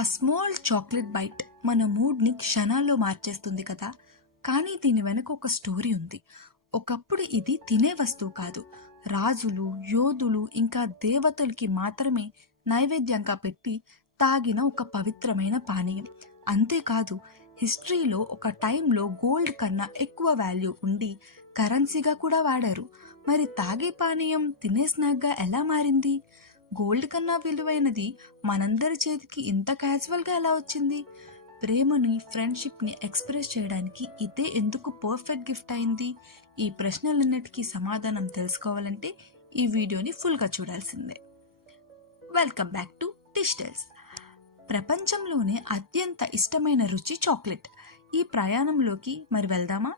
ఆ small chocolate byte మన మూడ్ని క్షణాల్లో మార్చేస్తుంది కదా. కానీ దీని వెనక ఒక స్టోరీ ఉంది. ఒకప్పుడు ఇది తినే వస్తువు కాదు, రాజులు, యోధులు ఇంకా దేవతలకి మాత్రమే నైవేద్యంగా పెట్టి తాగిన ఒక పవిత్రమైన పానీయం. అంతేకాదు, హిస్టరీలో ఒక టైంలో గోల్డ్ కన్నా ఎక్కువ వాల్యూ ఉండి కరెన్సీగా కూడా వాడారు. మరి తాగే పానీయం తినే స్నాక్గా ఎలా మారింది? గోల్డ్ కన్నా విలువైనది మనందరి చేతికి ఇంత క్యాజువల్గా ఎలా వచ్చింది? ప్రేమని, ఫ్రెండ్షిప్ని ఎక్స్ప్రెస్ చేయడానికి ఇదే ఎందుకు పర్ఫెక్ట్ గిఫ్ట్ అయింది? ఈ ప్రశ్నలన్నిటికీ సమాధానం తెలుసుకోవాలంటే ఈ వీడియోని ఫుల్గా చూడాల్సిందే. Welcome back to dish tells. ప్రపంచంలోనే అత్యంత ఇష్టమైన రుచి చాక్లెట్. ఈ ప్రయాణంలోకి మరి వెళ్దామా?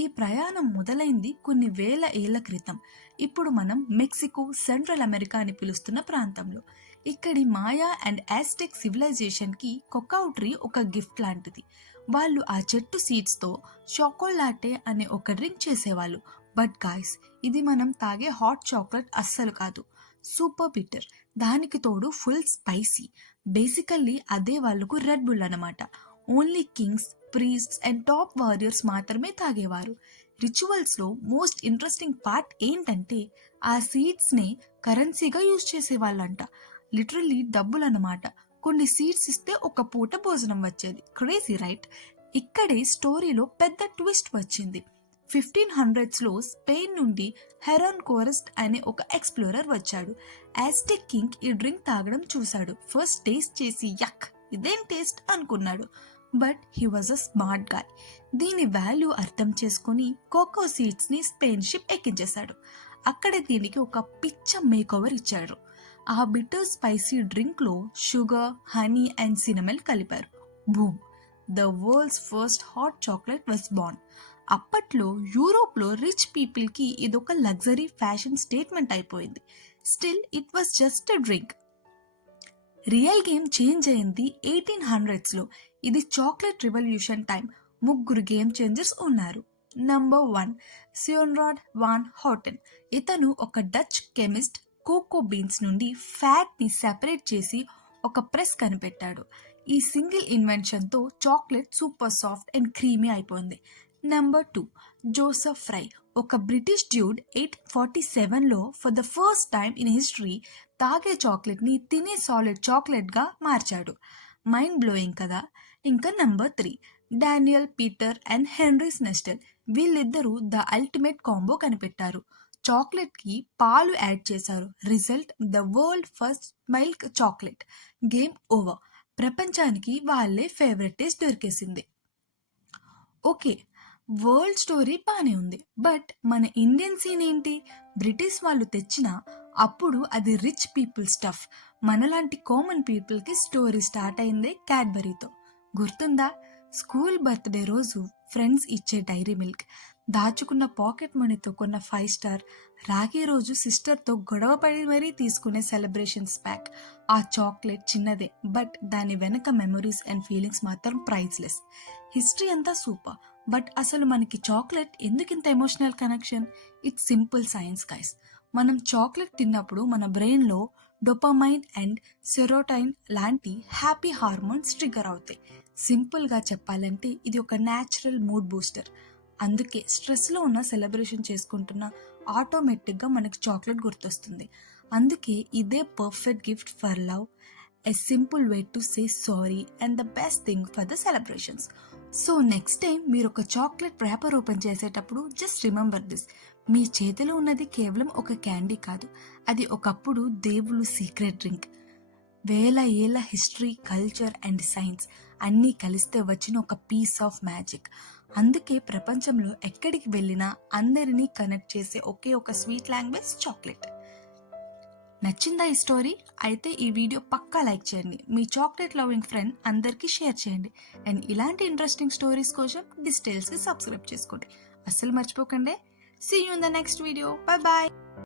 ఈ ప్రయాణం మొదలైంది కొన్ని వేల ఏళ్ల క్రితం. ఇప్పుడు మనం మెక్సికో, సెంట్రల్ అమెరికా అని పిలుస్తున్న ప్రాంతంలో. ఇక్కడి మాయా అండ్ ఆస్టెక్ సివిలైజేషన్కి కొకావ్ ట్రీ ఒక గిఫ్ట్ లాంటిది. వాళ్ళు ఆ చెట్టు సీడ్స్తో చాకోలాటే అనే ఒక డ్రింక్ చేసేవాళ్ళు. బట్ గాయ్స్, ఇది మనం తాగే హాట్ చాక్లెట్ అస్సలు కాదు. సూపర్ బిటర్, దానికి తోడు ఫుల్ స్పైసీ. బేసికల్లీ అదే వాళ్ళకు రెడ్ బుల్ అన్నమాట. Only Kings, priests and top warriors మాత్రమే తాగేవారు. రిచువల్స్లో మోస్ట్ ఇంట్రెస్టింగ్ పార్ట్ ఏంటంటే ఆ సీడ్స్నే కరెన్సీగా యూజ్ చేసేవాళ్ళంట. లిటరల్లీ డబ్బులు అన్నమాట. కొన్ని సీడ్స్ ఇస్తే ఒక పూట భోజనం వచ్చేది. Crazy right? ఇక్కడే స్టోరీలో పెద్ద ట్విస్ట్ వచ్చింది. 1500s స్పెయిన్ నుండి హెరాన్ కోరెస్ట్ అనే ఒక ఎక్స్ప్లోరర్ వచ్చాడు. ఆస్టెక్ కింగ్ ఈ డ్రింక్ తాగడం చూశాడు. ఫస్ట్ టేస్ట్ చేసి యక్, ఇదేం టేస్ట్ అనుకున్నాడు. But he was a smart guy. దీని వాల్యూ అర్థం చేసుకుని కోకో సీడ్స్ ని స్పెయిన్ షిప్ ఎక్కించేశాడు. అక్కడే దీనికి ఒక పిచ్చ మేకోవర్ ఇచ్చాడు. ఆ బిటర్ స్పైసీ డ్రింక్ లో షుగర్, హనీ అండ్ సినమన్ కలిపారు. Boom! The world's first hot chocolate was Born. అప్పట్లో యూరోప్లో రిచ్ పీపుల్కి ఇదొక లగ్జరీ ఫ్యాషన్ స్టేట్మెంట్ అయిపోయింది. Still it was just a drink. Real game change అయింది 1800s. ఇది చాక్లెట్ రివల్యూషన్ టైం. ముగ్గురు గేమ్ చేంజర్స్ ఉన్నారు. Number 1, Coenraad van Houten. ఇతను ఒక డచ్ కెమిస్ట్. కోకో బీన్స్ నుండి ఫ్యాట్ ని సెపరేట్ చేసి ఒక ప్రెస్ కనిపెట్టాడు. ఈ సింగిల్ ఇన్వెన్షన్తో chocolate super soft and creamy అయిపోయింది. Number 2, Joseph Fry. ఒక బ్రిటిష్ డ్యూడ్ 1847లో for the first time in history తాగే చాక్లెట్ని తినే సాలిడ్ చాక్లెట్గా మార్చాడు. మైండ్ బ్లోయింగ్ కదా. ఇంకా number 3, Daniel Peter and Henri Nestle. వీళ్ళిద్దరూ ద అల్టిమేట్ కాంబో కనిపెట్టారు. చాక్లెట్కి పాలు యాడ్ చేశారు. Result the world first milk chocolate. Game over. ప్రపంచానికి వాళ్ళే ఫేవరెట్ టేస్ట్ దొరికేసింది. ఓకే, వరల్డ్ స్టోరీ బానే ఉంది. బట్ మన ఇండియన్ సీన్ ఏంటి? బ్రిటిష్ వాళ్ళు తెచ్చిన అప్పుడు అది రిచ్ పీపుల్ స్టఫ్. మనలాంటి కామన్ పీపుల్కి స్టోరీ స్టార్ట్ అయిందే క్యాడ్బరీతో. గుర్తుందా? స్కూల్ బర్త్డే రోజు ఫ్రెండ్స్ ఇచ్చే డైరీ మిల్క్, దాచుకున్న పాకెట్ మనీతో కొన్న 5 స్టార్, రాఖీ రోజు సిస్టర్తో గొడవ పడి మరీ తీసుకునే సెలబ్రేషన్స్ ప్యాక్. ఆ చాక్లెట్ చిన్నదే, బట్ దాని వెనక మెమరీస్ అండ్ ఫీలింగ్స్ మాత్రం ప్రైజ్లెస్. హిస్టరీ అంతా సూపర్, బట్ అసలు మనకి చాక్లెట్ ఎందుకు ఇంత emotional connection? It's simple science guys. మనం చాక్లెట్ తిన్నప్పుడు మన బ్రెయిన్లో డోపమైన్ అండ్ సెరోటైన్ లాంటి హ్యాపీ హార్మోన్స్ ట్రిగర్ అవుతాయి. సింపుల్గా చెప్పాలంటే ఇది ఒక న్యాచురల్ మూడ్ బూస్టర్. అందుకే స్ట్రెస్లో ఉన్న, సెలబ్రేషన్ చేసుకుంటున్న ఆటోమేటిక్గా మనకి చాక్లెట్ గుర్తొస్తుంది. అందుకే ఇదే perfect gift for love, a simple way to say sorry and the best thing for the celebrations. So next time మీరు ఒక చాక్లెట్ ర్యాపర్ ఓపెన్ చేసేటప్పుడు జస్ట్ రిమెంబర్ దిస్. మీ చేతిలో ఉన్నది కేవలం ఒక క్యాండీ కాదు, అది ఒకప్పుడు దేవుళ్ళు సీక్రెట్ డ్రింక్. వేల ఏళ్ళ హిస్టరీ, కల్చర్ అండ్ సైన్స్ అన్నీ కలిస్తే వచ్చిన ఒక పీస్ ఆఫ్ మ్యాజిక్. అందుకే ప్రపంచంలో ఎక్కడికి వెళ్ళినా అందరినీ కనెక్ట్ చేసే ఒకే ఒక స్వీట్ లాంగ్వేజ్ చాక్లెట్. నచ్చిందా ఈ స్టోరీ? అయితే ఈ వీడియో పక్కా లైక్ చేయండి. మీ చాక్లెట్ లవింగ్ ఫ్రెండ్ అందరికీ షేర్ చేయండి. అండ్ ఇలాంటి ఇంట్రెస్టింగ్ స్టోరీస్ కోసం డిష్ టెల్స్కి సబ్స్క్రైబ్ చేసుకోండి. అస్సలు మర్చిపోకండి. See you in the next video. Bye bye.